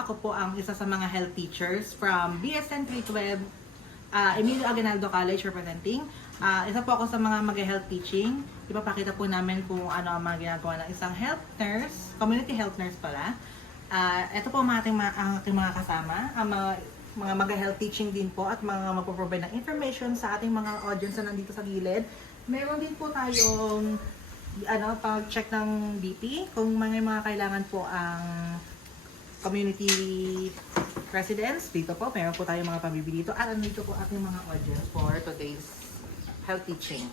Ako po ang isa sa mga health teachers from BSN 312 Emilio Aguinaldo College representing. Isa po ako sa mga mag-health teaching. Ipapakita po namin kung ano ang mga ginagawa ng isang health nurse, community health nurse pala. Ito po ang ating mga kasama, ang mga mag-health teaching din po at mga magpo-provide ng information sa ating mga audience na nandito sa gilid. Meron din po tayong pag-check ng BP kung mga kailangan po ang community residents. Dito po, meron po tayong mga pabibili dito at nandito po ating mga audience for today's health teaching.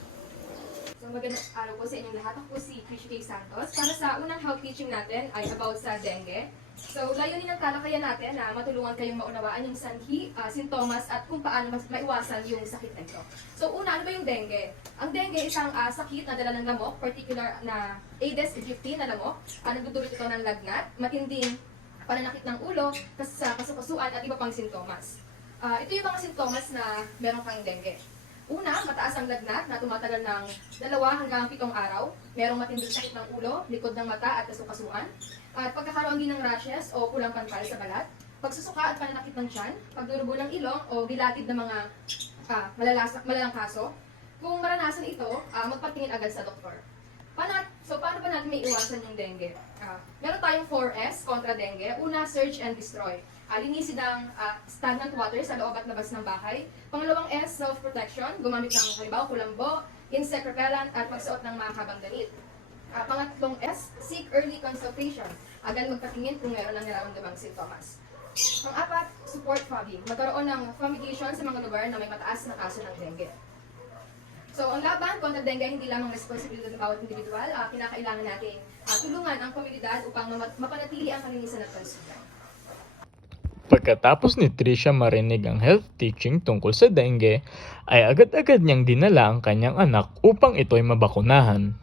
So magandang araw po sa inyong lahat. Ako po si Krishy K. Santos. Para sa unang health teaching natin ay about sa dengue. So layunin ng talakayan natin na matulungan kayong maunawaan yung sanhi, sintomas at kung paano mas maiwasan yung sakit na ito. So una, ano ba yung dengue? Ang dengue isang sakit na dala ng lamok, particular na Aedes aegypti na lamok. Nagdudulot ito ng lagnat, matinding pananakit ng ulo, kasukasuan at iba pang sintomas. Ito yung mga sintomas na meron kang dengue. Una, mataas ang lagnat na tumatagal ng 2 hanggang 7 araw. Merong matinding sakit ng ulo, likod ng mata at kasukasuan. At pagkakaroon din ng rashes o kulang pantal sa balat. Pagsusuka at pananakit ng tiyan, pagdurugo ng ilong o dilatid ng mga malalang kaso. Kung maranasan ito, magpatingin agad sa doktor. Paano ba natin may iwasan yung dengue? Meron tayong 4S kontra dengue. Una, search and destroy. Linisin ang stagnant water sa loob at labas ng bahay. Pangalawang S, self-protection. Gumamit ng halimbawa kulambo, insect repellent at magsuot ng mahabang damit. Pangatlong S, seek early consultation. Agad magpatingin kung meron ng nararamdamang sintomas. Pang-apat, support fogging. Magkaroon ng fumigation sa mga lugar na may mataas na kaso ng dengue. So, ang laban kontra dengue hindi lamang responsibilidad ng bawat individual. Kinakailangan natin tulungan ang komunidad upang mapanatili ang kalinisan at kalusugan. Pagkatapos ni Tricia marinig ang health teaching tungkol sa dengue, ay agad-agad niyang dinala ang kanyang anak upang ito'y mabakunahan.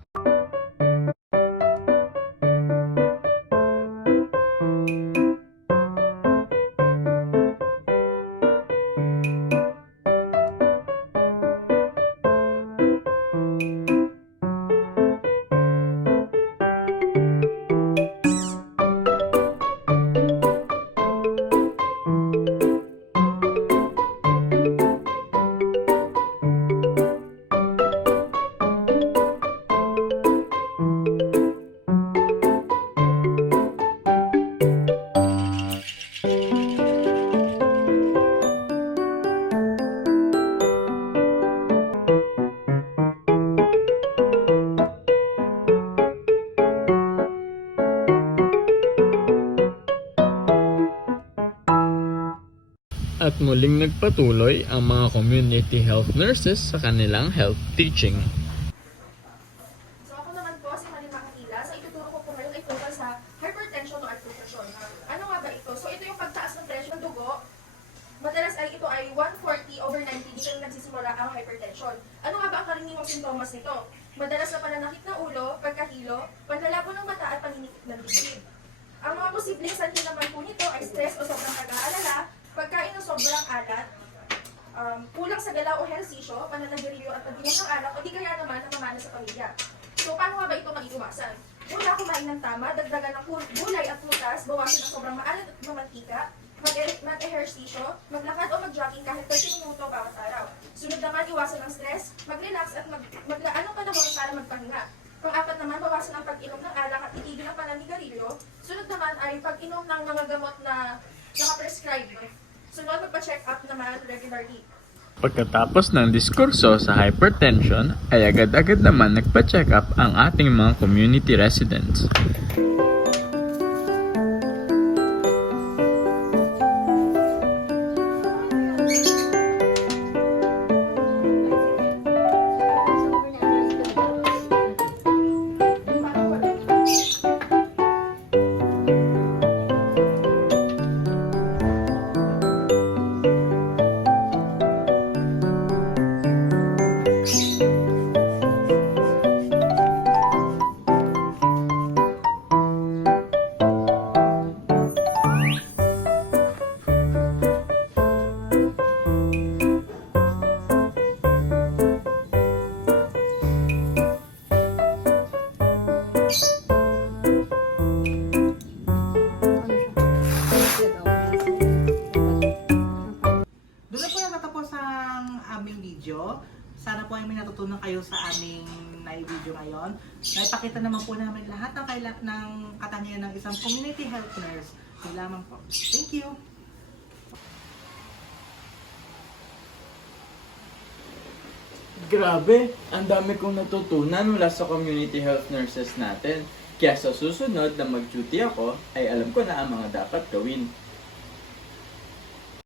At muling nagpatuloy ang mga community health nurses sa kanilang health teaching. So ako naman po si Halima Kakila. Sa ituturo ko po ngayon ay tungkol sa hypertension o hypertension. Ano nga ba ito? So ito yung pagtaas ng presyo ng dugo. Madalas ay ito ay 140/90. Dito yung nagsisimula ang hypertension. Ano nga ba ang karaniwang sintomas nito? Madalas na pananakit ng ulo, pagkahilo, panlalabo ng mata at paninikip ng dibdib. Ang mga posibleng sanhi naman po nito ay stress o sobrang pag-aalala, pagkain ng sobrang alat, kulang sa galaw o hersisyo, pananahiryo at pag-inom ng alak o di kaya naman ang mamana sa pamilya. So paano nga ba ito maiiwasan? Una, kumain ng tama, dagdagan ng gulay at prutas, bawasan ng sobrang maalat at mamantika, mag-ehersisyo, maglakad o mag-jogging kahit 30 minuto bawat araw. Sunod naman, iwasan ng stress, mag-relax at maglaan ng panahon para magpahinga. Pang-apat naman, bawasan ang pag-inom ng alak at itigil ang pananigarilyo. Sunod naman ay pag-inom ng mga gamot na naka-prescribe. Sunod, magpa-check up naman regularly. Pagkatapos ng diskurso sa hypertension, ay agad-agad naman nagpa-check up ang ating mga community residents. kayo sa aming na-video ngayon. Naipakita naman po namin lahat ng katangian ng isang community health nurse. Yun lamang po. Thank you! Grabe, ang dami kong natutunan mula sa community health nurses natin. Kaya sa susunod na mag-duty ako, ay alam ko na ang mga dapat gawin.